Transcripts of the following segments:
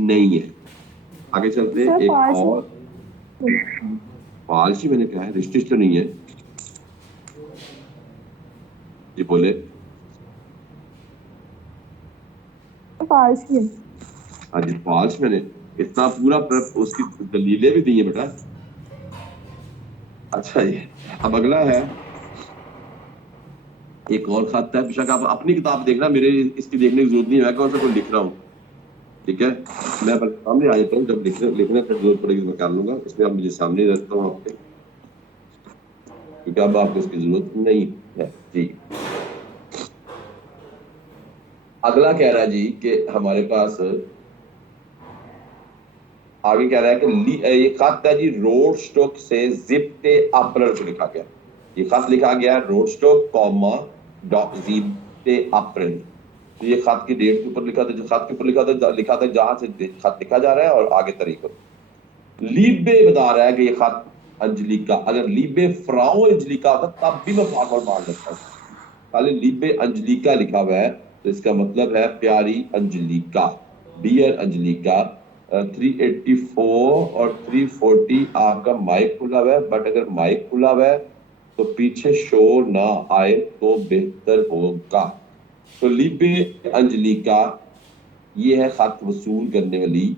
नहीं है। आगे चलते हैं, सर एक फारसी। और। फारसी मैंने कहा है, रिस्टिश तो नहीं है। जी बोले। फारसी है। हाँ जी, फाल्स मैंने इतना पूरा उसकी दलीलें भी दी है बेटा। अच्छा जी, अब अगला है एक और खत है। बेशक आप अपनी किताब देखना, मेरे इसकी देखने की जरूरत नहीं है, मैं कौन सा कोई लिख रहा हूँ। ठीक है, मैं बस सामने आ जाता हूँ, जब लिखने लिखने तक जरूरत पड़ेगी तो मैं कर लूंगा। इसमें आप मुझे सामने ही रखता हूँ आपके, क्योंकि अब आपको इसकी जरूरत नहीं है जी। अगला कह रहा है जी कि हमारे पास आगे कह रहा है कि ये खत है जी रोड स्टोक से जिप्टे अप्रैल को लिखा गया। ये खत लिखा गया रोड स्टोक कॉमा जिप्टे अप्रैल। तो ये खत की डेट के ऊपर लिखा था, जो खत के ऊपर लिखा था जहां से खत लिखा जा रहा है, और आगे तारीख को लीबे बता रहा है कि ये खत अंजलिका। अगर लीबे फ्राओ अंजलिका होता तब भी मैं फॉर्मल मान लेता हूँ। खाली लीबे अंजलिका लिखा हुआ है तो इसका मतलब है प्यारी अंजलिका, डियर अंजलिका। 384 और 340 आपका माइक खुला हुआ है, बट अगर माइक खुला हुआ है तो पीछे शोर ना आए तो बेहतर होगा। तो लिबे अंजलिका, ये है खत वसूल करने वाली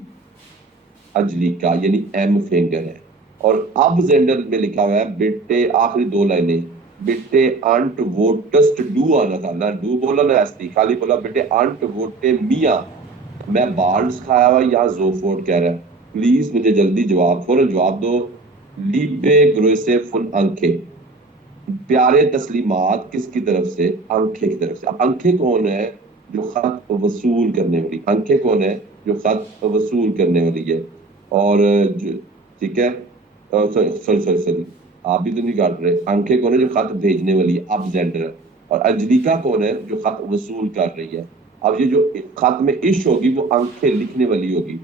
अंजलिका, यानी एम फिंगर है। और अब जेंडर में लिखा हुआ है बेटे, आखिरी दो लाइनें, बेटे अंट वोटस्ट डू आना था ना, डू बोला ना एस खाली बोला बेटे अंट वोटे मिया। मैं बाल्स खाया हुआ या जोफोर्ड कह रहा है। प्लीज मुझे जल्दी जवाब, फौरन जवाब दो। लीबे ग्रोसे फुल अंखे, प्यारे तस्लीमात किसकी तरफ से? अंखे की तरफ से। अब अंखे कौन है? जो खत वसूल करने वाली। अंखे कौन है? जो खत वसूल करने वाली है। और ठीक है, सॉरी सॉरी सॉरी सॉरी, आप भी तो नहीं काट रहे। अंखे कौन है? जो खत भेजने वाली है, अब जेंडर है। और अंजलिका कौन है? जो खत वसूल कर रही है। अब ये जो खत में इश होगी वो अंखे लिखने वाली होगी।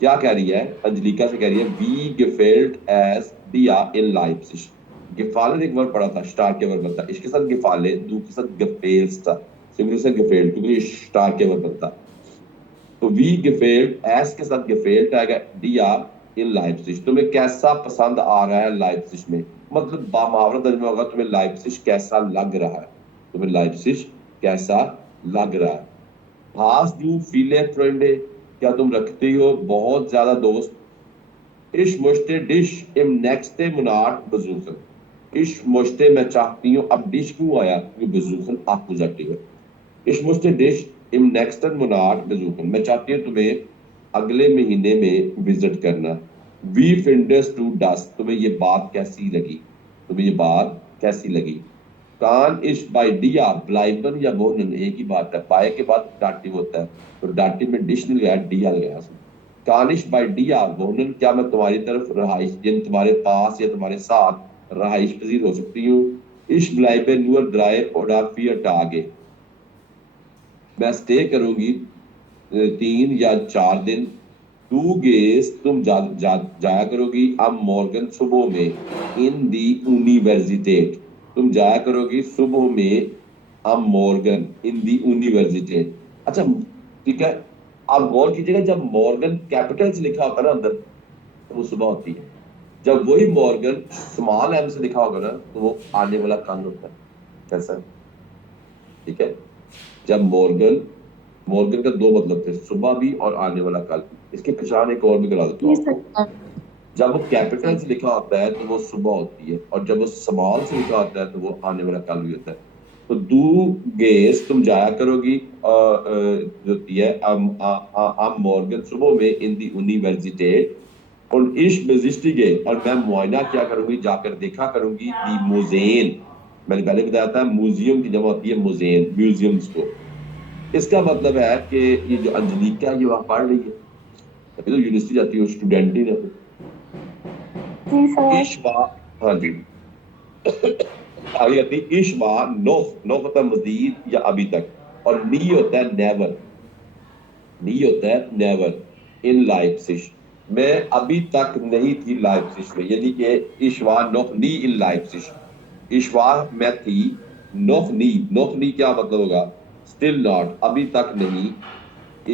क्या कह रही है? अंजलिका से कह रही है वी gefällt एज दिया इन लाइप्सिश। गिफालन एक वर्ड पड़ा था, स्टार के वर्ड बनता। इसके साथ गिफाले, दू के साथ गफेल्स था, सिंगुलर से गेफेल्ड, क्योंकि ये स्टार के वर्ड बनता। तो वी gefällt एस के साथ gefällt आएगा दिया इन लाइप्सिश। तुम्हें कैसा पसंद आ रहा है लाइप्सिश में? मतलब बामावरा तर्जुमा होगा तुम्हें लाइप्सिश कैसा लग रहा है। तुम्हें लाइप्सिश कैसा लग रहा है। हास यू फीले फ्रेंडे, क्या तुम रखती हो बहुत ज्यादा दोस्त? इश मुश्ते डिश इम नेक्स्टे मुनाट बजूखन। इश मुश्ते मैं चाहती हूँ, अब डिश क्यों आया? क्योंकि बजूखन आकुजाटिव है। इश मुश्ते डिश इम नेक्स्टन मुनाट बजूखन, मैं चाहती हूँ तुम्हें अगले महीने में विजिट करना। वी फिंडर्स टू डस्ट, तुम्हें ये बात कैसी लगी? तुम्हें ये बात कैसी लगी? कान इश बाय डिया ब्लाइबन या बोहनन, एक ही बात है, बाय के बाद डाटिव होता है, तो डाटिव में डिश नहीं लगाया, डिया लगाया उसने। कानिश बाय डिया बोहनन, क्या मैं तुम्हारी तरफ रहाइश, जिन तुम्हारे पास या तुम्हारे साथ रहाइश पजीर हो सकती हूँ। इश ब्लाइबे न्यूअर ड्राई ओडा फियर टागे, मैं स्टे करूंगी 3 या 4 दिन। टू गेस, तुम जाया करोगी अब मॉर्गन सुबह में इन दी यूनिवर्सिटेट, तुम जाया करोगी सुबह में अब मॉर्गन इन दी यूनिवर्सिटेट। अच्छा ठीक है, आप गौर कीजिएगा, जब मॉर्गन कैपिटल से लिखा होता है ना अंदर, तो वो सुबह होती है। जब वही मॉर्गन स्मॉल एम से लिखा होगा ना, तो वो आने वाला कल होता है। कैसा? ठीक है, जब मॉर्गन, मॉर्गन का दो मतलब थे, सुबह भी और आने वाला कल भी। इसकी पहचान एक और भी करा देता जी हूँ सर। आपको। जब वो कैपिटल से लिखा होता है तो वो सुबह होती है, और जब वो स्मॉल से लिखा होता है तो वो आने वाला कल भी होता है। तो दू गेस, तुम जाया करोगी जो होती है am मॉर्गन सुबह में इन दी यूनिवर्सिटेट। और इश बेजिस्टिगे, और मैं मुआयना क्या करूंगी, जाकर देखा करूंगी दी मुजेन। मैंने पहले बताया था म्यूजियम की जगह होती है मुजेन, म्यूजियम्स को। इसका मतलब है कि ये जो अंजलिका ये वहां पढ़ रही है, अभी तो यूनिवर्सिटी जाती है, स्टूडेंट ही ना। जी सर। इश्वा, हाँ जी, आगे आती है इश्वा नो। नो होता है मजीद या अभी तक, और नी होता है नेवर। नी होता है नेवर इन लाइप्सिश, मैं अभी तक नहीं थी लाइप्सिश में, यानी कि इश्वा नोख नी इन लाइप्सिश। इश्वा मैं थी, नोख नी, नोख नी क्या मतलब होगा? स्टिल नॉट, अभी तक नहीं,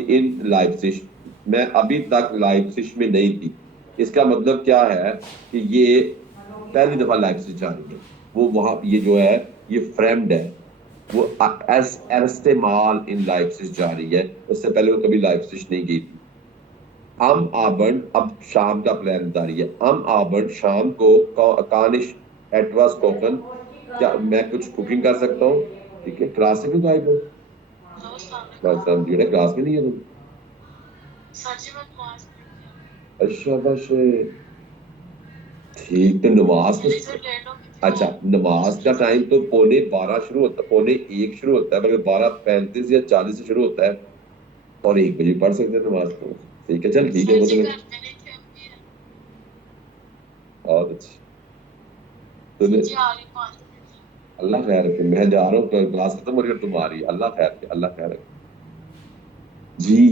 इन लाइप्सिश। मैं अभी तक लाइप्सिश में नहीं थी। इसका मतलब क्या है कि ये पहली दफा लाइप्सिश जा रही है। वो वहां ये जो है ये फ्रेंड है, वो एस एरस्टेमाल इन लाइप्सिश जा रही है। उससे पहले वो कभी लाइप्सिश नहीं गई थी। हम आबंड अब शाम का प्लान बता रही है। हम आबंड शाम को कानिश एटवास कोकन, क्या मैं कुछ कुकिंग कर सकता हूँ? ठीक है, क्लास से भी गायब हो। बस अब जो है क्लास में नहीं है तुम। अच्छा बस ठीक, तो नमाज तो अच्छा, नमाज का टाइम तो 12:15 शुरू होता है, 12:45 शुरू होता है, बल्कि 12:35 या 40 से शुरू होता है, और 1 बजे पढ़ सकते हैं नमाज। तो ठीक है, चल ठीक है, वो तो बहुत अच्छी। तूने अल्लाह खैर रखे, मैं जा रहा हूँ, क्लास खत्म हो रही है और तुम आ रही है। अल्लाह खैर रखे, अल्लाह खैर रखे जी।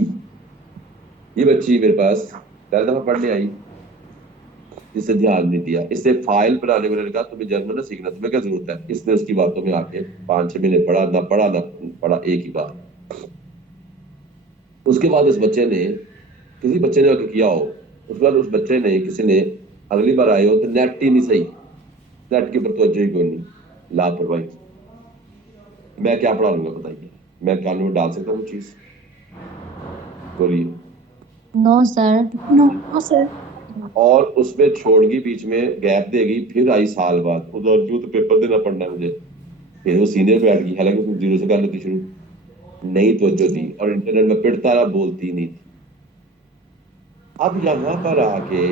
ये बच्ची मेरे पास पहली दफा पढ़ने आई, जिससे ध्यान नहीं दिया। इससे फाइल बनाने वाले ने कहा तुम्हें जर्मन ना सीखना, तुम्हें क्या जरूरत है? इसने उसकी बातों में आके 5-6 महीने पढ़ा ना पढ़ा ना पढ़ा, एक ही बार। उसके बाद उस बच्चे ने, किसी बच्चे ने आके किया हो, उसके बाद उस बच्चे ने, किसी ने अगली बार आए हो तो नेट ही नहीं सही, नेट के ऊपर तवज्जो ही कोई नहीं, लापरवाही। मैं क्या पढ़ा लूंगा बताइए? मैं कानून में डाल सकता हूँ चीज? बोलिए। No sir. No sir. और उसमें छोड़गी, बीच में गैप देगी, फिर आई साल बाद, उधर जो तो पेपर देना पड़ना है मुझे, फिर वो सीनियर बैठ गई, हालांकि उसने 0 से कर लेती शुरू, नहीं तो जो थी, और इंटरनेट में पिटता रहा, बोलती नहीं थी। अब यहाँ पर आके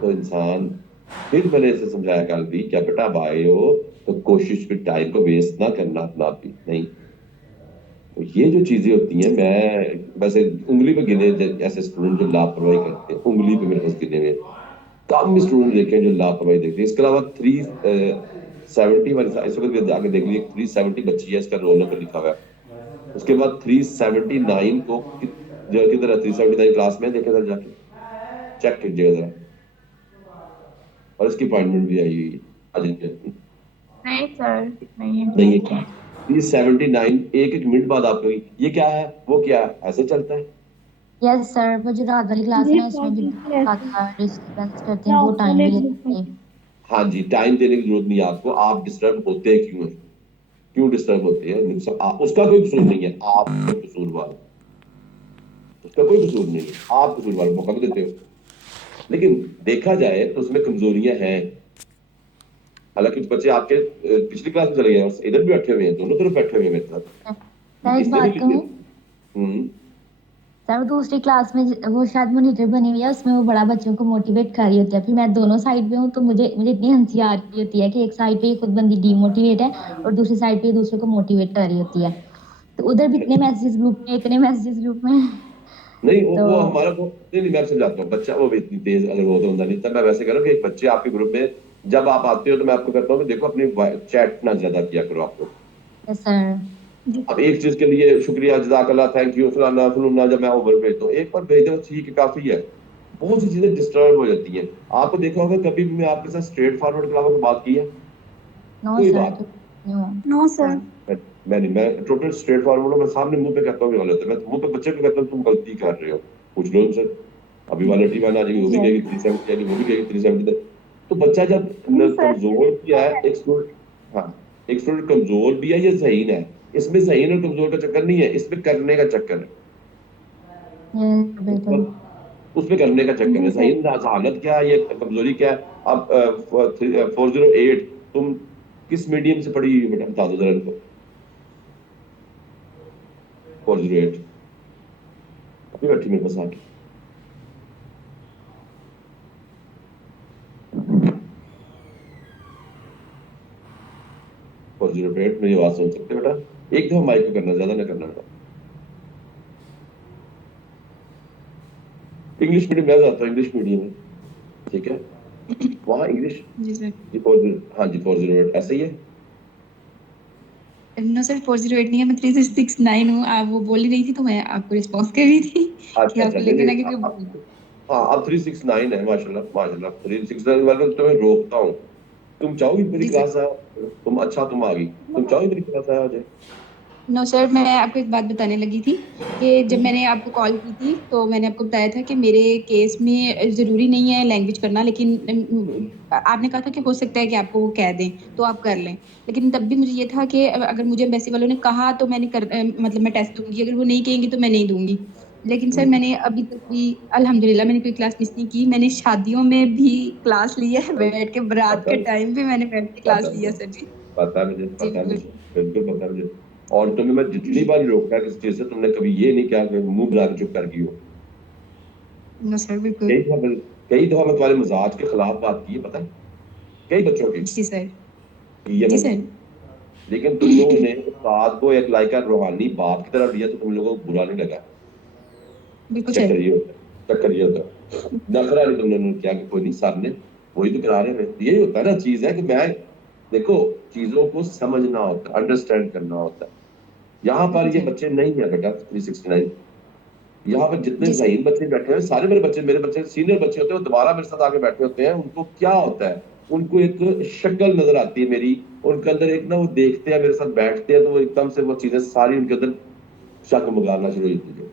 तो इंसान, फिर मैंने इसे समझाया कल भी, क्या बेटा अब आए हो तो कोशिश भी टाइम को वेस्ट ना करना अपना भी नहीं। तो ये जो चीजें होती हैं, मैं वैसे उंगली पे गिने ऐसे स्टूडेंट जो लापरवाही करते हैं, उंगली पे मेरे पास गिने हुए कम स्टूडेंट देखे हैं जो लापरवाही देखते हैं। इसके अलावा 370 वाली इस वक्त जाके देख लीजिए, 370 बच्ची है, इसका रोल नंबर लिखा हुआ है। उसके बाद 379 को जो किधर है, 379 क्लास में देखे जरा जाके, चेक कीजिएगा जरा। और इसकी अपॉइंटमेंट भी आई हुई है आज इनके। नहीं सर, नहीं है। नहीं है 379, एक एक मिनट बाद आपको ये क्या है वो क्या है, ऐसे चलता है। यस सर, वो जो रात वाली क्लास है जी ना, उसमें भी सर, डिस्टर्बेंस करते हैं, ना वो टाइम वाले भी ग्रुप लेते में। हैं। हाँ जी, टाइम देने की जरूरत नहीं है आपको, आप डिस्टर्ब होते हैं क्यों है, क्यों डिस्टर्ब होते हैं, उसका कोई कसूर नहीं है, आप कसूरवार, उसका कोई कसूर नहीं है, आप कसूरवार, मौका भी देते हो। लेकिन देखा जाए तो उसमें कमजोरियां हैं। हालांकि बच्चे आपके पिछली क्लास में चले गए, इधर भी बैठे हुए हैं, दोनों तरफ बैठे हुए हैं मेरे सर साथ। एक इसने भी बात कहूँ, हम्म। सर वो दूसरी क्लास में वो शायद मॉनिटर बनी हुई है, उसमें वो बड़ा बच्चों को मोटिवेट कर रही होती है, फिर मैं दोनों साइड पे हूँ, तो मुझे मुझे इतनी हंसी आ रही होती है कि एक साइड पे ये खुद बंदी डीमोटिवेट है और दूसरी साइड पे ये दूसरे को मोटिवेट कर रही होती है। तो उधर भी इतने मैसेजेस ग्रुप में, इतने मैसेजेस ग्रुप में। नहीं तो वो हमारा वो नहीं नहीं, मैं समझाता हूँ, बच्चा वो भी इतनी तेज अगर वो तो होता नहीं, तब मैं वैसे कह रहा हूँ कि एक बच्चे आपके ग्रुप में जब आप आते हो तो मैं आपको कहता हूँ कि देखो अपनी चैट ना ज्यादा किया करो आप लोग। सर अब एक चीज के लिए शुक्रिया, जज़ाकल्लाह, थैंक यू, फलाना फलूना, जब मैं होमवर्क भेजता हूँ एक बार भेज दो ठीक है, काफी है। बहुत सी चीजें डिस्टर्ब हो जाती हैं। आपको देखा होगा कभी भी मैं आपके साथ स्ट्रेट फॉरवर्ड के अलावा बात की है? नो कोई सर, बात नो सर। मैं टोटल स्ट्रेट फॉरवर्ड हूँ, मैं सामने मुंह पे कहता हूँ कि गलत है, मैं मुंह पे बच्चे को कहता हूँ तुम गलती कर रहे हो, पूछ लो उनसे। अभी वाला टी मैन आ जाएगी, वो भी कहेगी 370 आएगी, वो भी कहेगी 370 तक। तो बच्चा जब जी सर। कमजोर भी है एक स्टूडेंट, हाँ, एक स्टूडेंट कमजोर भी है, ये ज़हीन है। इसमें ज़हीन और कमजोर का चक्कर नहीं है, इसमें करने का चक्कर है। यस बिल्कुल। उसमें करने का चक्कर है। जी सर। ज़हीन हालत क्या है, ये कमजोरी क्या है? अब 408 तुम किस मीडियम से पढ़ी हुई बेटा, बता दो जरा इनको। 408 अभी बैठी मेरे पास आके। 408 मेरी आवाज सुन सकते बेटा? एक दफा माइक पे करना, ज्यादा ना करना बेटा। इंग्लिश मीडियम में जाता है, इंग्लिश मीडियम है, ठीक है, वहाँ इंग्लिश। जी सर। जी 40, हाँ जी 408 ऐसे ही है। नो सर, 408 नहीं है, मैं 3669 हूँ। आप वो बोल ही रही थी तो मैं आपको रिस्पॉन्स कर रही थी कि अच्छा अच्छा, आपको नहीं लेकर ना, नहीं, क्योंकि हाँ अब 369 है, माशाल्लाह माशाल्लाह, 369 वाले तो मैं रोकता हूँ। तुम चाहोगी मेरी जी क्लास सर। आओ? तुम अच्छा, तुम आ गई, तुम चाहोगी मेरी क्लास आया हो जाए? नो सर, मैं आपको एक बात बताने लगी थी कि जब मैंने आपको कॉल की थी तो मैंने आपको बताया था कि मेरे केस में ज़रूरी नहीं है लैंग्वेज करना, लेकिन आपने कहा था कि हो सकता है कि आपको वो कह दें तो आप कर लें। लेकिन तब भी मुझे ये था कि अगर मुझे एम्बेसी वालों ने कहा तो मैंने मतलब मैं टेस्ट दूंगी, अगर वो नहीं कहेंगे तो मैं नहीं दूंगी। लेकिन सर मैंने अभी तक भी अल्हम्दुलिल्लाह मैंने कोई क्लास मिस नहीं की। मैंने शादियों में भी क्लास ली है, बैठ के बारात पता के टाइम भी मैंने बैठ के क्लास पता लिया सर जी। पता मुझे, जी पता बिल्कुल। मुझे, बिल्कुल पता मुझे। और तुम्हें मैं जितनी बार रोका है किस चीज से, तुमने कभी ये नहीं कहा कि मुंह बना के चुप कर गई हो। नो सर बिल्कुल। कई दफा कई दफा मैं तुम्हारे मजाज के खिलाफ बात की है, पता है, कई बच्चों की। जी सर। ये जी मैं सर। जानता हूं। लेकिन तुम लोगों ने उस्ताद को एक लाइक रूहानी बाप की तरह लिया तो तुम लोगों को बुरा नहीं लगा। बिल्कुल सर। चक्कर ये होता है, चक्कर ये होता है। नखरा नहीं तुमने किया कि कोई नहीं, सर ने वही तो करा रहे हैं। यही होता है ना, चीज है कि मैं, देखो, चीजों को समझना होता है, अंडरस्टैंड करना होता है। यहाँ बिल्कुल पर ये सर। बच्चे नहीं है बेटा 369। यहाँ पर जितने जी सर। जहीन बच्चे बैठे हैं सारे मेरे बच्चे सीनियर बच्चे होते हैं, वो दोबारा मेरे साथ आके बैठे होते हैं। उनको क्या होता है, उनको एक शक्ल नजर आती है मेरी, उनके अंदर एक ना, वो देखते हैं मेरे साथ बैठते हैं तो वो एकदम से वो चीजें सारी उनके अंदर शक मुगारना शुरू हो जाती है।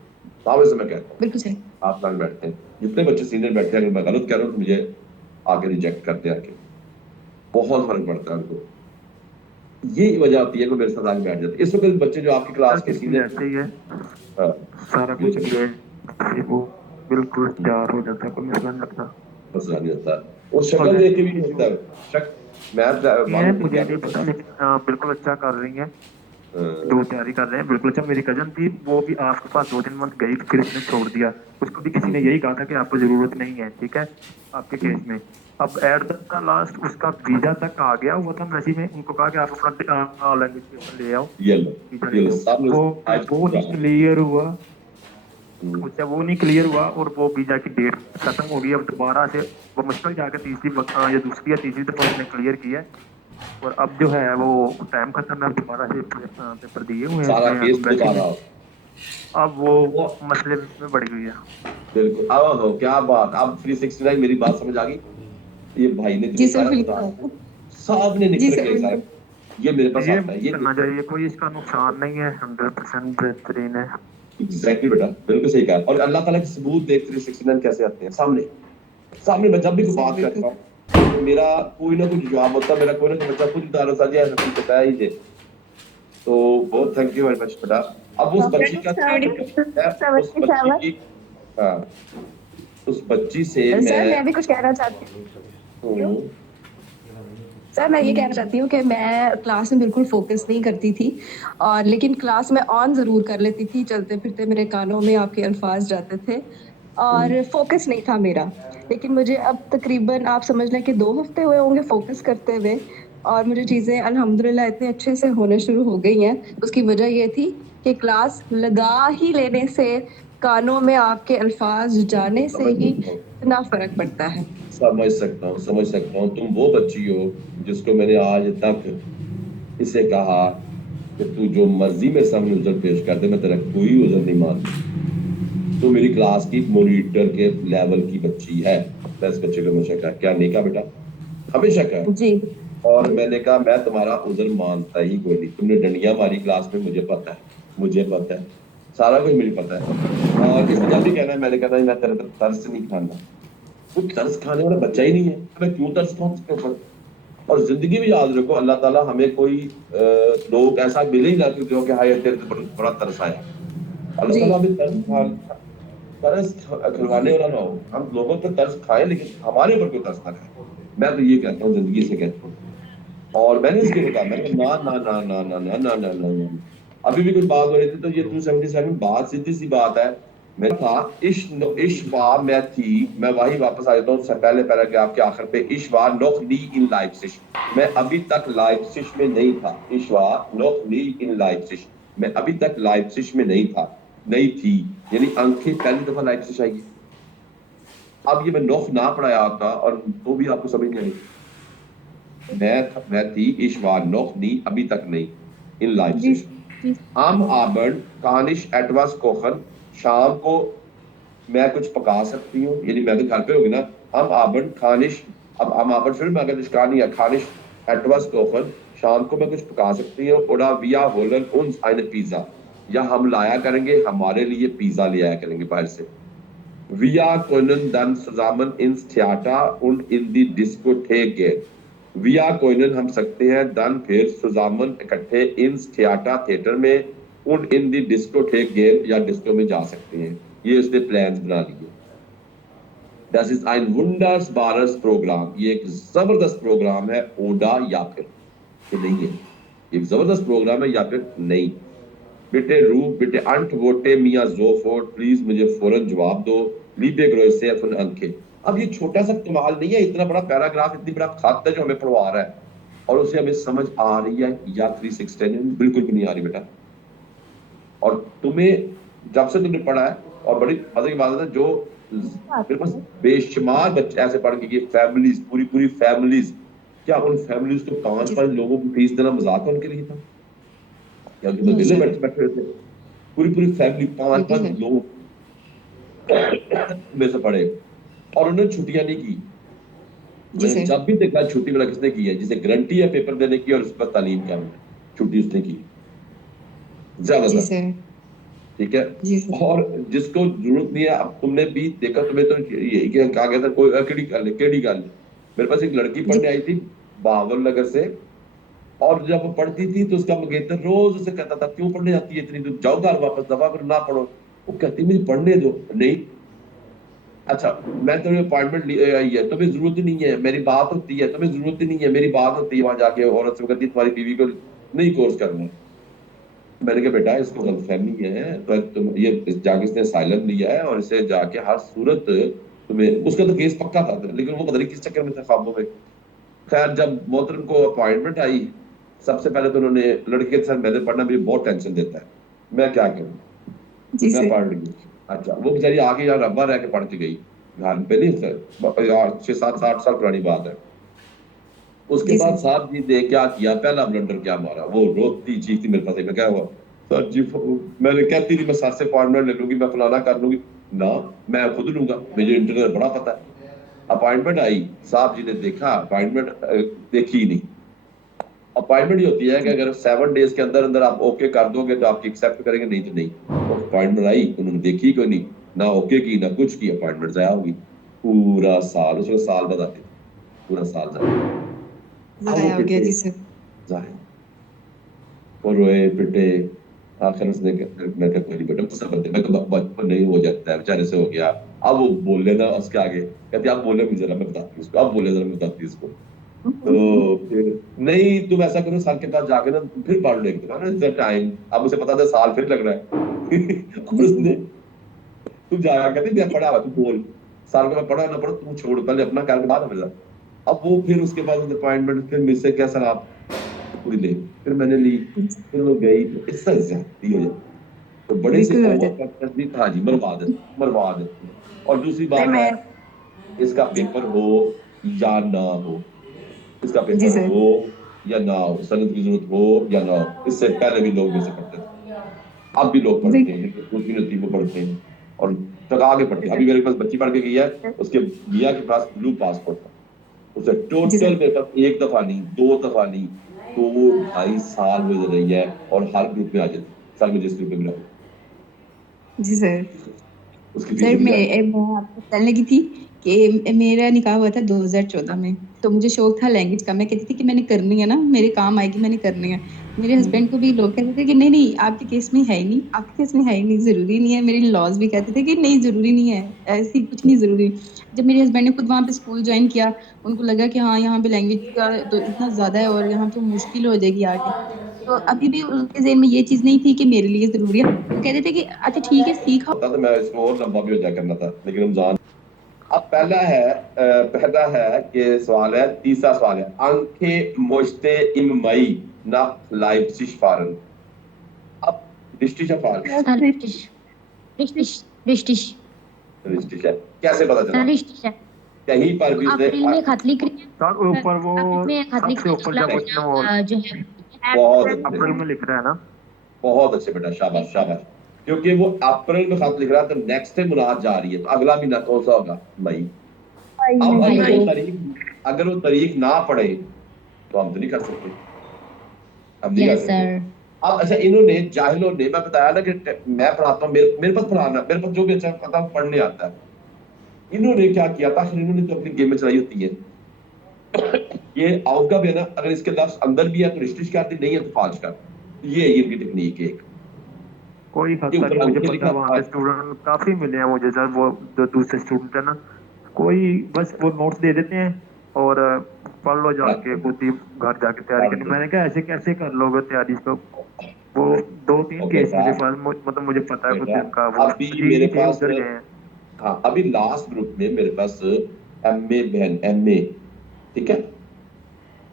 तावे से मैं कहता हूँ बिल्कुल सर। आप साथ बैठते हैं, जितने बच्चे सीनियर बैठते हैं, अगर मैं गलत कह रहा हूँ तो मुझे आके रिजेक्ट करते हैं आके। बहुत फर्क पड़ता है उनको। ये वजह होती है कि मेरे साथ आके बैठ जाते हैं। इस वक्त बच्चे जो आपकी क्लास के किसी सीनियर, ऐसे ही है, हाँ, सारा ये कुछ ये है, वो बिल्कुल तैयार हो जाता है, कोई मसला नहीं लगता। मसला नहीं होता। वो और शक्ल देख के भी नहीं लड़की होता जो है शक। मैं है मालूम नहीं मुझे क्या नहीं करता पता, लेकिन बिल्कुल अच्छा कर रही है, है। जो तैयारी कर रहे हैं बिल्कुल अच्छा। मेरी कजन थी, वो भी आपके पास 2-3 मंथ गई, फिर उसने छोड़ दिया। उसको भी किसी ने यही कहा था कि आपको जरूरत नहीं है, ठीक है, आपके केस में। अब एट द लास्ट उसका वीजा तक आ गया हुआ था एम्बेसी में, उनको कहा कि आप अपना लैंग्वेज पेपर ले आओ, ये लो, वीजा ये ले लो, आओ। सामने वो आज वो नहीं क्लियर हुआ, हम्म, उससे वो नहीं क्लियर हुआ, और वो वीजा की डेट खत्म हो गई। अब दोबारा से वो मुश्किल जाकर या दूसरी या तीसरी दफा उसने क्लियर किया है, और अब जो है वो टाइम खत्म है, अब दोबारा से पेपर दिए हुए हैं सारा उसने केस एम्बेसी दोबारा में। हो। अब वो वो मसले में बढ़ गई है। बिल्कुल, अब हो क्या बात, अब 369 मेरी बात समझ आ गई। ये भाई ने जो जी सर सारा बता बिल्कुल। सामने जी निकल सर के सारा, बिल्कुल। ये मेरे पास ये आता है, ये करना चाहिए, कोई इसका नुकसान नहीं है, 100% बेहतरीन है। एग्जैक्टली बेटा, बिल्कुल सही कहा। और अल्लाह ताला के सबूत देख 369 कैसे आते हैं सामने। सामने मैं जब भी जी कोई सर बात बिल्कुल। करता हूँ तो मेरा कोई ना कुछ जवाब होता है, मेरा कोई ना कोई बच्चा खुद बता रहा था जी, ऐसा कुछ बताया ही दे। तो बहुत थैंक यू वेरी मच बेटा। अब उस बच्ची का क्या है, उस बच्ची 77। की, हाँ, उस बच्ची से सर मैं मैं भी कुछ कहना चाहती हूँ। हूँ। सर मैं ये कहना चाहती हूँ कि मैं क्लास में बिल्कुल फोकस नहीं करती थी, और लेकिन क्लास में ऑन जरूर कर लेती थी, चलते फिरते मेरे कानों में आपके अल्फाज जाते थे और फोकस नहीं था मेरा। लेकिन मुझे अब तकरीबन आप समझ लें कि 2 हफ्ते हुए होंगे फोकस करते हुए, और मुझे चीज़ें अल्हम्दुलिल्लाह इतने अच्छे से होने शुरू हो गई हैं। उसकी वजह ये थी कि क्लास लगा ही लेने से, कानों में आपके अल्फाज जाने से समझ ही सकता हूँ, इतना फर्क पड़ता है। समझ सकता हूँ, समझ सकता हूँ। तुम वो बच्ची हो जिसको मैंने आज तक इसे कहा कि तू जो मर्जी मेरे सामने उजर पेश कर दे, मैं तेरा कोई उजर नहीं मानता। तो मेरी क्लास की मॉनिटर के लेवल की बच्ची है। मैं इस बच्चे को हमेशा कहा, क्या नहीं कहा बेटा, हमेशा कहा। जी। और मैंने कहा मैं तुम्हारा उजर मानता ही कोई नहीं। तुमने डंडियां मारी क्लास में, मुझे पता है, मुझे पता है, सारा कुछ मुझे पता है। और इसने जब भी कहना है, मैंने कहना मैं तेरे पर तरस नहीं खाना। वो तरस खाने वाला बच्चा ही नहीं है, मैं क्यों तरस खाऊं उसके ऊपर। और जिंदगी में याद रखो, अल्लाह ताला हमें कोई लोग ऐसा मिले ही ना कि जो कि हाय तेरे पे बड़ा बड़ा तरस आया। अल्लाह जी। ताला हमें तरस खिलवाने वाला ना हो। हम लोगों पर तरस खाएं लेकिन हमारे ऊपर कोई तरस ना खाए। मैं तो ये कहता हूँ, जिंदगी से कहता हूँ। और मैंने इसके बताया, मैंने कहा ना ना ना ना ना ना ना ना ना ना। अभी भी कुछ बात हो रही थी तो ये 277 बात सीधी सी बात है। मैं था इश्वा में थी, मैं वही वापस आ जाता हूँ पहले पैराग्राफ के आखिर पे। इश्वा नोख नी इन लाइप्सिश, मैं अभी तक लाइप्सिश में नहीं था। इश्वा नोख नी इन लाइप्सिश, मैं अभी तक लाइप्सिश में नहीं था, नहीं थी, यानी आंखें पहली दफा लाइप्सिश आएगी। अब ये मैं नोख ना पढ़ाया होता और तो भी आपको समझ नहीं आई। मैं थी इश्वा नोख नी अभी तक नहीं इन जी। लाइप्सिश। जी। हम आबर्न कानिश एटवास कोखन, शाम को मैं कुछ पका सकती हूँ, यानी मैं तो घर पे होगी ना। हम आबर्न खानिश, अब हम आबर्न फिर मैं अगर निष्कानी है खानिश etwas kochen, शाम को मैं कुछ पका सकती हूँ, oder wir holen uns eine Pizza, या हम लाया करेंगे हमारे लिए पिज्जा ले आया करेंगे बाहर से। Wir können dann zusammen ins Theater und in die Diskothek gehen. Wir können हम सकते हैं dann फिर zusammen इकट्ठे ins Theater थिएटर में und in die Diskothek gehen या डिस्को में जा सकते हैं। ये इसने प्लान्स बना लिए। Das ist ein wunderbares Programm. ये एक जबरदस्त प्रोग्राम है, ओडा या फिर ये नहीं है, एक जबरदस्त प्रोग्राम है या फिर नहीं। बिटे रूफ बिटे antworte mir sofort, प्लीज मुझे फौरन जवाब दो। liebe Grüße von Anke। अब ये छोटा सा कमाल नहीं है, इतना बड़ा पैराग्राफ, इतनी बड़ा खत है जो हमें पढ़वा रहा है और उसे हमें समझ आ रही है या 316 बिल्कुल भी नहीं आ रही बेटा। और तुम्हें जब से तुमने पढ़ा है, और बड़ी मजे की बात है, जो मेरे पास बेशुमार बच्चे ऐसे पढ़ के फैमिलीज, पूरी फैमिलीज, क्या उन फैमिलीज को 5-5 लोगों को फीस देना मजाक है उनके लिए था? क्या उनके दिल्ली में बैठे हुए थे पूरी फैमिली 5-5 लोग में से पढ़े और उन्होंने छुट्टियां नहीं की। मैंने जब भी देखा छुट्टी वाला किसने की है, जिसे गारंटी है पेपर देने की और उस पर तालीम का छुट्टी उसने की ज्यादातर, ठीक है। और जिसको जरूरत नहीं है, अब तुमने भी देखा, तुम्हें तो यही कहा गया था कोई केड़ी गल। मेरे पास एक लड़की पढ़ने आई थी बहावल नगर से, और जब वो पढ़ती थी तो उसका मंगेतर रोज उसे कहता था क्यों पढ़ने जाती है इतनी दूर, जाओ घर वापस, दफा करो, ना पढ़ो। वो कहती मुझे पढ़ने दो। नहीं, अच्छा मैं तुम्हें अपॉइंटमेंट आई है, तुम्हें जरूरत ही नहीं है, मेरी बात होती है, तुम्हें जरूरत ही नहीं है, मेरी बात होती है वहां जाके औरत से, कहती तुम्हारी बीवी को नहीं कोर्स करना है। मैंने कहा बेटा इसको गलतफहमी है, तो तुम ये जाके इसने असाइलम लिया है और इसे जाके हर सूरत तुम्हें, उसका तो केस पक्का था लेकिन वो पता नहीं किस चक्कर में था ख्वाबों में। खैर जब मोहतरम को अपॉइंटमेंट आई, सबसे पहले तो उन्होंने लड़के के साथ मैंने पढ़ना मुझे बहुत टेंशन देता है, मैं क्या करूं, मैं पढ़ रही। अच्छा वो बेचारी आगे यार रब्बा रह के पढ़ के गई, घर पे नहीं, 6-7-8 साल पुरानी बात है। उसके बाद साहब जी ने क्या किया, पहला ब्लंडर क्या मारा, वो रोती चीखती मेरे पास, क्या हुआ सर जी, मैंने कहती थी मैं सर से अपॉइंटमेंट ले लूंगी, मैं फलाना कर लूंगी, ना मैं खुद लूंगा, मुझे इंटरव्यू बड़ा पता है। अपॉइंटमेंट आई, साहब जी ने देखा, अपॉइंटमेंट देखी ही नहीं। अपॉइंटमेंट ये होती है कि अगर 7 डेज के अंदर अंदर आप ओके कर दोगे तो आपकी एक्सेप्ट करेंगे, नहीं तो नहीं। अपॉइंटमेंट आई, उन्होंने देखी कोई नहीं, ना ओके की ना कुछ की, अपॉइंटमेंट जाया होगी। पूरा साल, उसको साल बाद आते, पूरा साल जाया हो गया जी सर। और रोए पिटे, आखिर उसने मैं क्या कोई बेटा गुस्सा करते, मैं बचपन नहीं हो जाता है, बेचारे से हो गया। अब वो बोले ना उसके आगे, कहते आप बोले मुझे जरा, मैं बताती हूँ इसको, अब बोले जरा, मैं बताती हूँ इसको। तो फिर नहीं तुम ऐसा करो, साल के बाद जाके ना फिर पढ़ लेंगे टाइम, अब उसे पता था साल फिर लग रहा है। उसने तुम जाया कहते मैं पढ़ा हुआ, तू बोल, साल का पढ़ा ना पढ़ो तू छोड़, पहले अपना कर के बाद हमें। अब वो फिर उसके बाद अपॉइंटमेंट फिर मुझसे क्या सर आप पूरी ले, फिर मैंने ली, फिर वो गई, तो इससे ज्यादती हो जाए तो बड़े से तस्दीक, हाँ जी, बर्बाद है। और दूसरी बात है, इसका पेपर हो या ना हो, इसका पेपर हो या ना हो, सनद की जरूरत हो या ना हो, इससे पहले भी लोग वैसे पढ़ते थे, अब भी लोग पढ़ते हैं, लेकिन वो पढ़ते हैं और टका के पढ़ते हैं। अभी मेरे पास बच्ची पढ़ के गई है, उसके मियाँ के पास ब्लू पासपोर्ट था, उसे टोटल पेपर 1 दफा नहीं 2 दफा नहीं 2-2.5 साल में रही है, और हर ग्रुप में आ जाती, साल में जिस ग्रुप में मिला। जी सर। सर मैं आपको बताने लगी थी कि मेरा निकाह हुआ था 2014 में, तो मुझे शौक था लैंग्वेज का, मैं कहती थी कि मैंने करनी है ना, मेरे काम आएगी, मैंने करनी है। मेरे हस्बैंड को भी लोग कहते थे कि नहीं नहीं आपके केस में है ही नहीं, आपके केस में है ही नहीं, ज़रूरी नहीं है। मेरे लॉज भी कहते थे कि नहीं ज़रूरी नहीं है, ऐसी कुछ नहीं ज़रूरी। जब मेरे हस्बैंड ने खुद वहाँ पे स्कूल ज्वाइन किया, उनको लगा कि हाँ यहाँ पे लैंग्वेज का तो इतना ज़्यादा है और यहाँ पे मुश्किल हो जाएगी आगे, तो अभी भी उनके ज़हन में ये चीज़ नहीं थी कि मेरे लिए ज़रूरी है। वो कहते थे कि अच्छा ठीक है सीखो। तो मैं इसको और लंबा भी हो जाया करना था, लेकिन रमजान। अब पहला है कि सवाल है, तीसरा सवाल है, Anke möchte im Mai nach Leipzig fahren। अब रिश्तिश फार रिश्तिश है, कैसे पता चला? रिश्तिश है, कहीं पर भी अप्रैल में खत लिख रही है सर ऊपर वो सबसे ऊपर जब जो है बहुत अप्रैल में लिख रहा है ना, बहुत अच्छे बेटा, शाबाश शाबाश। क्योंकि वो अप्रैल में खत लिख रहा है तो नेक्स्ट टाइम मुराद जा रही है, तो अगला महीना कौन सा होगा? मई। अब अगर वो तारीख ना पढ़े तो हम तो नहीं कर सकते, हम नहीं कर यस सकते। सर। अब अच्छा, इन्होंने जाहिलों ने, मैं बताया ना कि मैं पढ़ाता हूँ, मेरे पास पढ़ाना, मेरे पास जो भी अच्छा पता पढ़ने आता है, इन्होंने क्या किया था, आखिर इन्होंने तो अपनी गेम में चलाई होती है। ये आउट का भी है ना, अगर इसके लफ्ज अंदर भी है तो रिश्ते शिकायत, नहीं है तो फाज कर, ये इनकी टेक्निक है एक। कोई हद ये तक ऊपर मुझे अंगूठे पता लिखा है, वहाँ था। के स्टूडेंट काफी मिले हैं मुझे सर, वो जो दूसरे स्टूडेंट है ना, कोई बस वो नोट्स दे देते हैं और पढ़ लो जाके, खुद ही घर जाके तैयारी करनी। मैंने कहा ऐसे कैसे कर लोगे तैयारी इसको। वो 2-3 और केस बेटा, मिले फर्स्ट, मतलब मुझे पता है खुद बेटा इनका, वो अभी अजीब मेरे ही थे, पास, उधर गए हैं। हाँ अभी लास्ट ग्रुप में मेरे पास एमए बहन, एमए, ठीक है,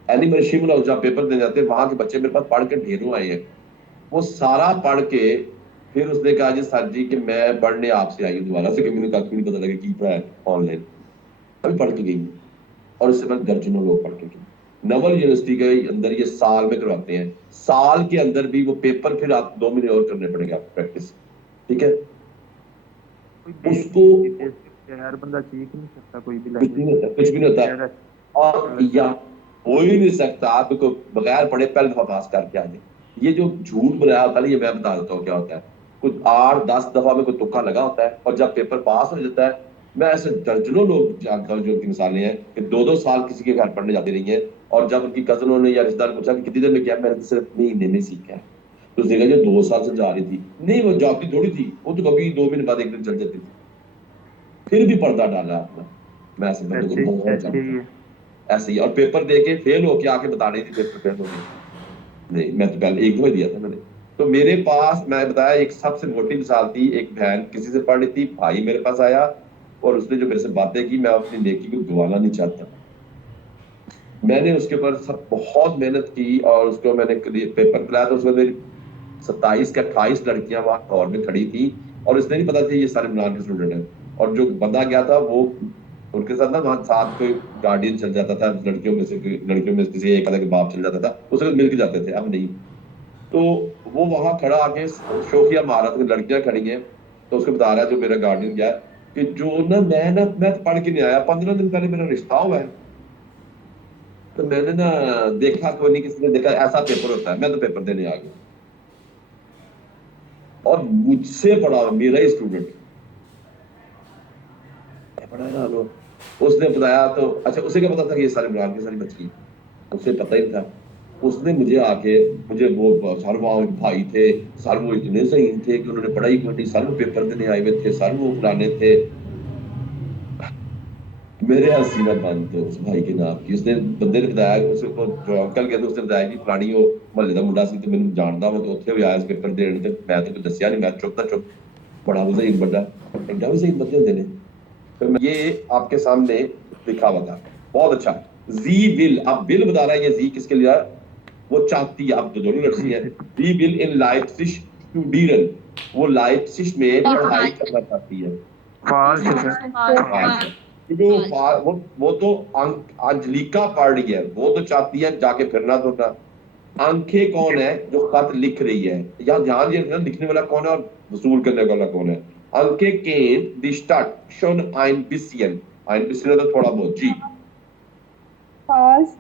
एनिमल शिमला जहाँ पेपर देने जाते हैं, वहां के बच्चे मेरे पास पढ़ के ढेरों आए हैं। वो सारा पढ़ के फिर उसने कहा जी सर जी कि मैं पढ़ने आपसे आई हूँ दोबारा से, कि मैंने कहा क्यों नहीं पता लगा कि पढ़ा है ऑनलाइन, अभी पढ़ के गई हूँ। और इससे पहले दर्जनों लोग पढ़ के गए। नवल यूनिवर्सिटी के अंदर ये साल में करवाते हैं, साल के अंदर भी वो पेपर फिर आप 2 महीने और करने पड़ेंगे आपको प्रैक्टिस, ठीक है। कोई देख उसको नहीं होती टेस्ट, यार बंदा सीख नहीं सकता कोई भी कुछ भी लैंग्वेज। नहीं होता, कुछ भी नहीं होता। और या हो ही नहीं सकता आपको बगैर पढ़े पहले दफा पास करके आ जाए। ये जो झूठ बनाया होता है ना, ये मैं बता देता हूँ क्या होता है। कुछ 8-10 दफा में कोई तुक्का लगा होता है, और जब पेपर पास हो जाता है, मैं ऐसे दर्जनों लोग जानता हूँ जो की मिसालें हैं कि 2-2 साल किसी के घर पढ़ने जाती रही हैं, और जब उनकी कजनों ने या रिश्तेदार ने पूछा कि कितनी देर में किया, मैंने तो सिर्फ महीने में सीखा है। तो उसने कहा जो 2 साल से जा रही थी, नहीं वो जाती थोड़ी थी, वो तो कभी 2 महीने बाद एक दिन चल जाती थी, फिर भी पर्दा डाला अपना। मैं ऐसे बंदों को ऐसे बहुत ऐसे जानता ही हूँ, है। ऐसे ही। और पेपर दे के फेल होके आके बता रही थी पेपर फेल हो गई। नहीं, मैं तो पहले एक दो ही दिया था मैंने। तो मेरे पास, मैं बताया, एक सबसे मोटी मिसाल थी, एक बहन किसी से पढ़ रही थी, भाई मेरे पास आया और उसने जो मेरे से बातें की, मैं अपनी नेकी को गंवाना नहीं चाहता, मैंने उसके ऊपर सब बहुत मेहनत की, और उसको मैंने पेपर कराया, तो उसमें मेरी 27 के 28 लड़कियां वहां हॉल में खड़ी थी, और इसने नहीं पता था ये सारे मिलान के स्टूडेंट हैं। और जो बंदा गया था वो, उनके साथ ना वहां साथ कोई गार्डियन चल जाता था, लड़कियों में से किसी एक अलग के बाप चल जाता था, उसके साथ मिलके जाते थे, अब नहीं। तो वो वहां खड़ा आके शोखिया मारा था, लड़कियां खड़ी हैं, तो उसको बता रहा है जो मेरा गार्डियन गया कि जो मैं तो पढ़ के नहीं आया, 15 दिन पहले मेरा रिश्ता हुआ है, तो मैंने ना देखा, कोई नहीं किसी ने देखा, ऐसा पेपर होता है, मैं तो पेपर देने आ गया। और मुझसे पढ़ा मेरा ही स्टूडेंट, बड़ा हैरान हुआ। उसने बताया तो अच्छा, उसे क्या पता था कि ये सारे इमरान की सारी बच्ची, उसे पता ही था। उसने मुझे आके, मुझे वो सर वहाँ भाई थे, सर वो इतने सही थे कि उन्होंने पढ़ाई कोई नहीं, सर वो पेपर देने आए हुए थे, सर वो फलाने थे। मेरे हंसी ना बंद थे उस भाई के नाम की। उसने बंदे ने बताया, उसको जो अंकल कहते, उसने बताया कि फलानी वो महल्ले का मुंडा सी, तो मैंने जानता हूं, तो उत्थे भी आया इस पेपर देने, ते मैं तो कुछ दसिया नहीं, मैं चुप था, चुप। बड़ा वो सही बंदा, एडा भी सही बंदे होंगे ने। तो ये आपके सामने लिखा हुआ था, बहुत अच्छा। जी विल, अब विल बता रहा है, ये जी किसके लिए, वो चाहती है, अब तो दोनों लड़की है। जी विल इन लाइप्सिश स्टूडियन, वो लाइप्सिश में पढ़ाई करना चाहती है। फाल्स है सर। फाल्स है, क्योंकि वो तो अंजलिका पढ़ रही है, वो तो चाहती है जाके फिरना धुरना। आंखें कौन है जो खत लिख रही है, यहाँ ध्यान दिया, लिखने वाला कौन है और वसूल करने वाला कौन है। आंखें केन दी स्टार्ट शोन आइन बिसियन तो थोड़ा बहुत जी, पास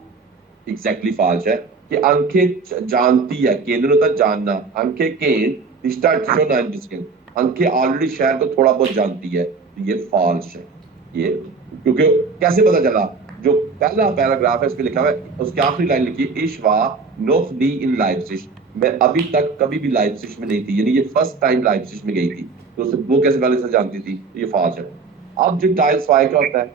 एग्जैक्टली फाल्स है। कि आंखें जानती है, केंद्र होता है जानना, आंखें केन दी स्टार्ट शोन आइन बिसियन, आंखें ऑलरेडी शहर को थोड़ा बहुत जानती है, तो ये फाल्स है। ये क्योंकि कैसे पता चला, जो पहला पैराग्राफ है, इस पे लिखा हुआ है, उसकी आखिरी लाइन लिखी है, इशवा नोफ दी इन लाइप्सिश, मैं अभी तक कभी भी लाइप्सिश में नहीं थी, यानी ये फर्स्ट टाइम लाइप्सिश में गई थी, तो वो कैसे पहले से जानती थी, तो ये फाल्स है। अब जो टाइल्स वाई का होता है,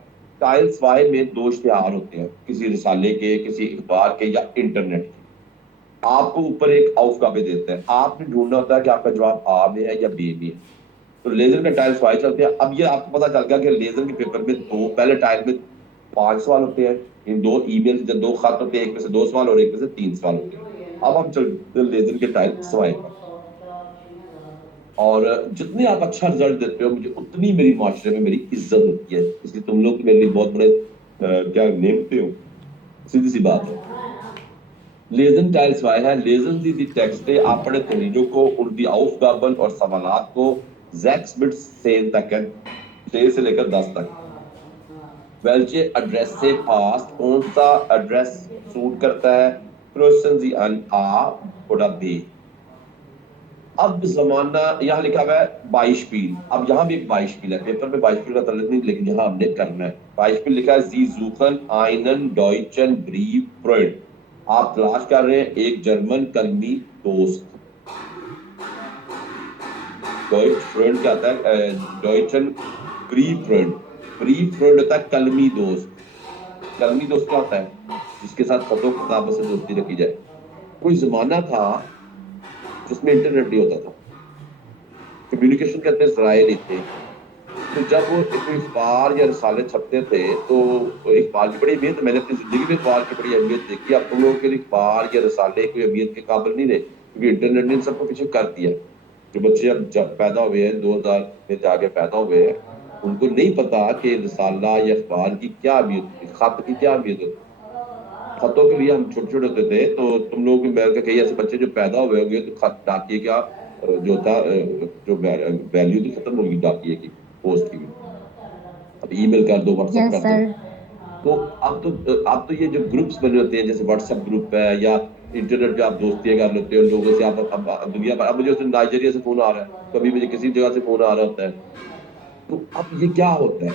टाइल्स वाई में 2 इश्तिहार होते हैं, किसी रिसाले के, किसी अखबार के, या इंटरनेट के। आपको ऊपर एक आउफ कॉपी देते हैं, आपने ढूंढना होता है कि आपका जवाब आ में है या बी में है। तो लेजर का टाइल्स वाई चलते हैं। अब ये आपको पता चल गया कि लेजर के पेपर में पहले टाइल में 5 सवाल होते हैं, इन 2 ईमेल, 2 खत होते हैं, एक में से 2 सवाल और एक में से 3 सवाल होते हैं। अब हम चलते लेजर के टाइल सवाल पर, और जितने आप अच्छा रिजल्ट देते हो, मुझे उतनी मेरी माशरे में मेरी इज्जत होती है, इसलिए तुम लोग मेरे लिए बहुत बड़े क्या नेमते हो, सीधी सी बात है। लेजन टाइल्स वाई है, लेजन दी टेक्स्ट अपने तहरीरों को, उनकी aufgaben और सवालात को 6 बिट सेल तक है, 6 से लेकर 10 तक। वेल्चे एड्रेस से पास्ट, कौन सा एड्रेस सूट करता है, क्वेश्चन जी अन आ oder बी। अब जमाना यहाँ लिखा हुआ है बाइशपील, अब यहाँ भी एक बाइशपील है, पेपर में बाइशपील का तलब नहीं, लेकिन यहाँ हमने करना है। बाइशपील लिखा है जी सुखन आइनन डॉइचन ब्रीफ फ्रेंड, आप तलाश कर रहे हैं एक जर्मन कलमी दोस्त। डॉइच फ्रेंड क्या होता है, डॉइचन ब्रीफ फ्रेंड, ब्रीफ फ्रेंड होता है कलमी दोस्त। कलमी दोस्त क्या होता है, जिसके साथ खतों किताबों से दोस्ती रखी जाए। कोई जमाना था जिसमें इंटरनेट नहीं होता था, कम्युनिकेशन करते जराए नहीं थे, तो जब वो कोई अखबार या रसाले छपते थे तो इकबाल की बड़ी अहमियत, मैंने अपनी जिंदगी में इकबाल की बड़ी अहमियत देखी। अब तुम लोगों के लिए इकबाल या रसाले कोई अहमियत के काबिल नहीं रहे, क्योंकि इंटरनेट ने सबको पीछे कर दिया। जो बच्चे अब जब पैदा हुए हैं 2000 में जाके पैदा हुए हैं, उनको नहीं पता कि रसाला या अखबार की क्या अहमियत होती, खत की क्या अहमियत होती। खतों के लिए हम छोटे छोटे होते थे, तो तुम लोगों के कई ऐसे बच्चे जो पैदा हुए होंगे तो खत डाकिए क्या जो था, जो वैल्यू थी खत्म होगी डाकिए की, पोस्ट की भी। अब ईमेल कर दो, व्हाट्सएप यस कर दो। सर। तो अब तो ये जो ग्रुप्स बने होते हैं, जैसे व्हाट्सएप ग्रुप है या इंटरनेट पे आप दोस्तियां कर लेते हो लोगों से। आप अब दुनिया भर, अब मुझे उससे नाइजीरिया से फोन आ रहा है, कभी मुझे किसी जगह से फोन आ रहा होता है। तो अब ये क्या होता है,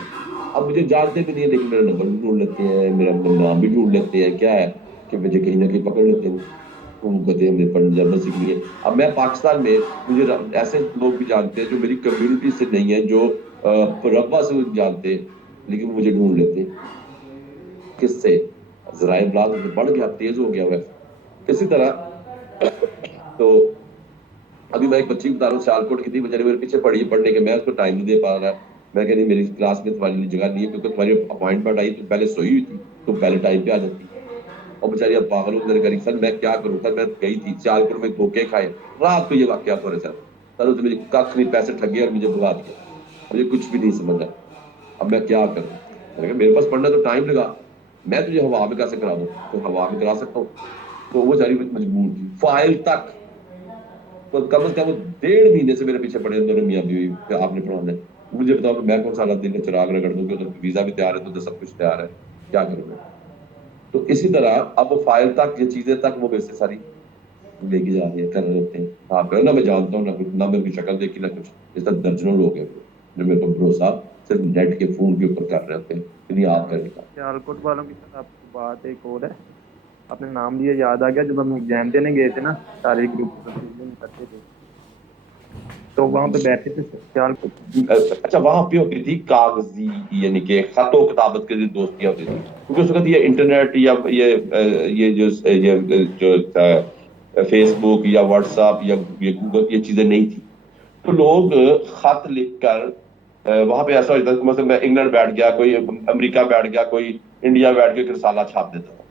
अब मुझे जानते भी नहीं है, लेकिन मेरा नंबर भी ढूंढ लेते हैं, मेरा नाम भी ढूंढ लेते हैं। क्या है कि मुझे कहीं ना कहीं पकड़ लेते हैं, तो वो कहते हैं मेरे पर जर्मन सीख लिए। अब मैं पाकिस्तान में, मुझे ऐसे लोग भी जानते हैं जो मेरी कम्युनिटी से नहीं है, जो रब्बा से जानते हैं, लेकिन मुझे ढूंढ लेते हैं। किससे? जराए इब्लाग बढ़ गया, तेज हो गया वैसे। इसी तरह तो अभी मैं एक बच्ची बता रहा हूँ, सियालकोट की थी, बेचारी मेरे पीछे पड़ी पढ़ने के, मैं उसको टाइम नहीं दे पा रहा। मैं कह रही मेरी क्लास में तुम्हारी लिए जगह नहीं है, क्योंकि तुम्हारी अपॉइंटमेंट आई तो पहले सोई हुई थी, तुम पहले टाइम पे आ जाती। और बेचारी अब पागल होकर करी, सर मैं क्या करूँ सर, मैं गई थी सियालकोट में, धोखे खाए, रात को ये वाकया हो रहे सर उसने मुझे कख नहीं, पैसे ठगे और मुझे भगा दिया, मुझे कुछ भी नहीं समझ आया, अब मैं क्या करूँ। मैंने कहा मेरे पास पढ़ना तो टाइम लगा, मैं तुझे हवा में कैसे करा दूँ, तो हवा में करा सकता हूँ। तो वो बेचारी मजबूर थी, फाइल तक तो कम से कम 1.5 महीने से मेरे पीछे पड़े दोनों मियाँ बीवी, आपने पढ़ाना है। मुझे बताओ कि मैं कौन सा दिन का चिराग रगड़ दूं कि उधर वीजा भी तैयार है, तो सब कुछ तैयार है, क्या करूं मैं। तो इसी तरह अब वो फाइल तक, ये चीजें तक वो मेरे से सारी लेके जा रही है, कर रहे होते हैं। आप कहो ना, मैं जानता हूँ ना कुछ, ना मेरी शक्ल देखी ना कुछ, इस तरह दर्जनों लोग हैं जो मेरे को भरोसा सिर्फ नेट के फोन के ऊपर कर रहे होते हैं, नहीं आप करने का। सियालकोट वालों की सर आपको बात एक और है, आपने नाम लिया याद आ गया, जब हम एग्जाम देने गए थे ना, सारे ग्रुप करते थे, तो वहां पे बैठे थे सियालकोट। अच्छा, वहां पे होती थी कागजी, यानी कि खतो किताबत के लिए दोस्तियां होती थी, क्योंकि उस वक्त ये इंटरनेट या ये जो फेसबुक या व्हाट्सएप या ये गूगल, ये चीजें नहीं थी। तो लोग खत लिखकर, वहां पे ऐसा होता था, मतलब मैं इंग्लैंड बैठ गया, कोई अमेरिका बैठ गया, कोई इंडिया बैठ के एक रिसाला छाप देता था।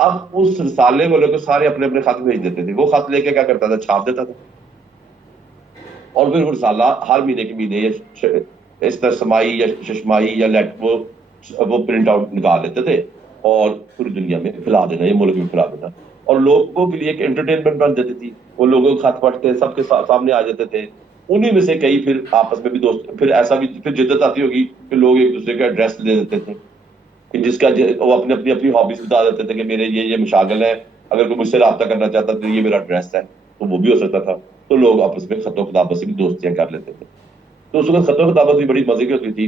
अब उस रिसाले वालों को सारे अपने अपने खत भेज देते थे, वो खत लेके क्या करता था, छाप देता था, और फिर वो रिसाला हर महीने के महीने इस तरह समाई या शशमाही या लेट वो प्रिंट आउट निकाल लेते थे और पूरी दुनिया में फैला देना, ये मुल्क में फैला देना। और लोगों के लिए एक एंटरटेनमेंट बन जाती थी, वो लोगों को खत पढ़ते सबके सामने आ जाते थे। उन्हीं में से कई फिर आपस में भी दोस्त, फिर ऐसा भी फिर जिद्दत आती होगी कि लोग एक दूसरे का एड्रेस दे देते थे, कि जिसका वो अपनी अपनी अपनी हॉबीज बता देते थे कि मेरे ये मशागल है, अगर कोई मुझसे रब्ता करना चाहता तो ये मेरा एड्रेस है, तो वो भी हो सकता था। तो लोग आपस में खतों किताबत से भी दोस्तियां कर लेते थे। तो उस वक्त खतों किताबत भी बड़ी मजे की होती थी,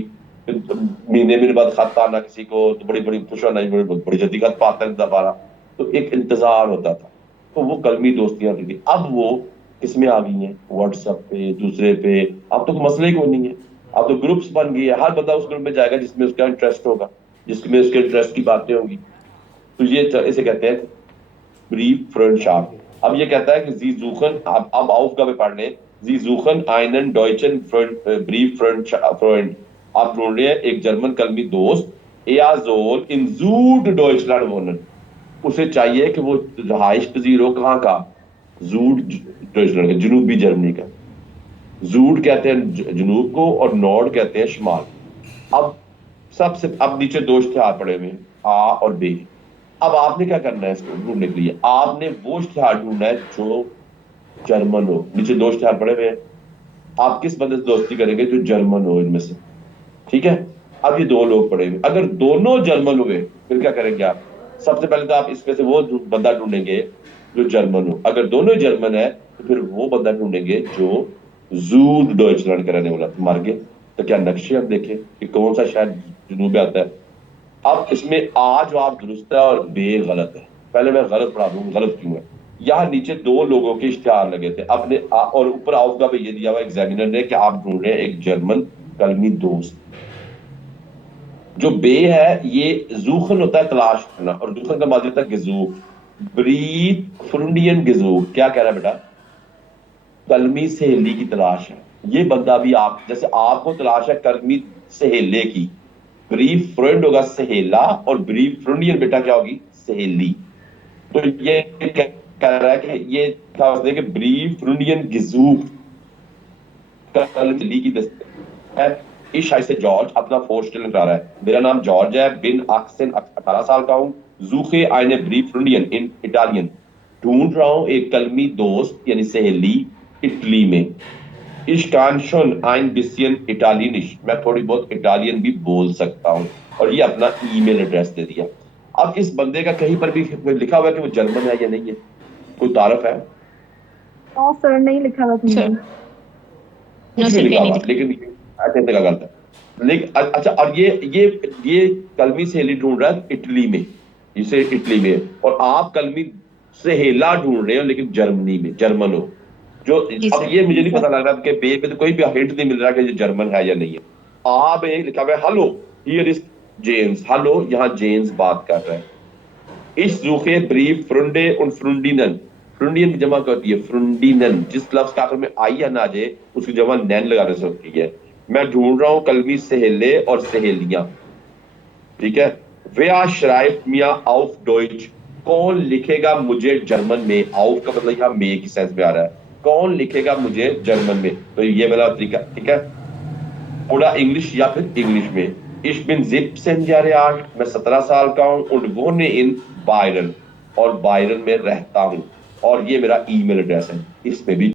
महीने बाद खत आना किसी को, तो बड़ी बड़ी खुश होना, बड़ी जल्दी खत पाता है दोबारा, तो एक इंतजार होता था। तो वो कलमी दोस्तियां होती थी। अब वो किसमें आ गई हैं, व्हाट्सएप पे, दूसरे पे। अब तो मसले ही कोई नहीं है, अब तो ग्रुप्स बन गई है, हर बंदा उस ग्रुप में जाएगा जिसमें उसका इंटरेस्ट होगा, जिसमें उसके इंटरेस्ट की बातें होंगी। तो ये इसे कहते हैं ब्रीफ फ्रेंडशाफ्ट। अब ये कहता है कि जी जूखन, अब Aufgabe पढ़ लें, जी जूखन einen deutschen ब्रीफ फ्रेंड, आप ढूंढ रहे हैं एक जर्मन कलमी दोस्त, er soll in Süddeutschland wohnen, उसे चाहिए कि वो रहाइश पजीर हो, कहाँ का, जूड डॉइचलैंड का, जनूबी जर्मनी का। जूड कहते हैं जनूब को और नॉर्ड कहते हैं शुमाल। अब सबसे, अब नीचे दो इश्तिहार पड़े हुए हैं, आ और बी। अब आपने क्या करना है इसको ढूंढने के लिए, आपने वो इश्तिहार ढूंढना है जो जर्मन हो। नीचे दो इश्तिहार पड़े हुए हैं, आप किस बंदे से दोस्ती करेंगे जो जर्मन हो इनमें से, ठीक है। अब ये दो लोग पड़े हुए, अगर दोनों जर्मन हुए फिर क्या करेंगे आप, सबसे पहले तो आप इसमें से वो बंदा ढूंढेंगे जो जर्मन हो। अगर दोनों ही जर्मन है तो फिर वो बंदा ढूंढेंगे जो जूद डॉइचलैंड का रहने वाला। मार गए तो क्या नक्शे अब देखें कि कौन सा शहर जुनूब में आता है। अब इसमें आ जवाब दुरुस्त है और बे गलत है। पहले मैं गलत पढ़ा दूं गलत क्यों है। यहाँ नीचे दो लोगों के इश्तिहार लगे थे अपने और ऊपर आउटगा पे ये दिया हुआ एग्जामिनर ने कि आप ढूंढ रहे हैं एक जर्मन कलमी दोस्त। जो बे है ये जूखन होता है तलाश करना, और जूखन का माजी होता है गिजूक। ब्रीथ फ्रुंडियन गिजूक क्या कह रहा है बेटा, कलमी सहेली की तलाश है। ये बंदा भी आप जैसे आपको तलाश है कलमी सहेले की। ब्रीफ फ्रेंड होगा सहेला और ब्रीफ फ्रुंडियन बेटा क्या होगी सहेली। तो ये कह रहा है कि ये था उसने कि ब्रीफ फ्रुंडियन गिजूक कलमी की दस्त है। इस शायद से जॉर्ज अपना फोर्स्टल करा रहा है। मेरा नाम जॉर्ज है, बिन अक्सेन 18 साल का हूँ। जूखे आइने ब्रीफ फ्रुंडियन इन इटालियन, ढूंढ रहा हूँ एक कलमी दोस्त यानी सहेली इटली में। Ich kann schon ein bisschen Italienisch, मैं थोड़ी बहुत इटालियन भी बोल सकता हूँ। और ये अपना ईमेल एड्रेस दे दिया। अब इस बंदे का कहीं पर भी लिखा हुआ है कि वो जर्मन है या नहीं है, कोई तारफ है? सर नहीं लिखा हुआ सर कुछ नहीं लिखा हुआ, लेकिन ऐसे का गलत है। लेकिन अच्छा, और ये कलमी सहेली ढूंढ रहा है इटली में, इसे इटली में, और आप कलमी सहेला ढूंढ रहे हो लेकिन जर्मनी में, जर्मन हो। जो अब ये मुझे नहीं पता लग रहा कि बे पे तो कोई भी हिंट नहीं मिल रहा कि ये जर्मन है या नहीं है। आ पे लिखा हुआ है hello here is James, hello यहाँ जेम्स बात कर रहा है। इस रूखे ब्रीफ फ्रुंडे उन फ्रुंडिनन, फ्रुंडियन की जमा करती है फ्रुंडिनन। जिस लफ्ज का आखिर में आई या ना जाए उसकी जमा नैन लगाने से होती है। मैं ढूंढ रहा हूँ कलमी सहेले और सहेलियां, ठीक है। wer schreibt mir auf Deutsch, कौन लिखेगा मुझे जर्मन में। आउफ का मतलब यहाँ मे की सेंस में आ रहा है, कौन लिखेगा मुझे जर्मन में। तो ये वाला तरीका, ठीक है। थोड़ा इंग्लिश या फिर इंग्लिश में। Ich bin 17 Jahre alt, मैं 17 साल का हूँ। und wohne in Bayern, और बायरन में रहता हूँ। और ये मेरा ईमेल एड्रेस है, इसमें भी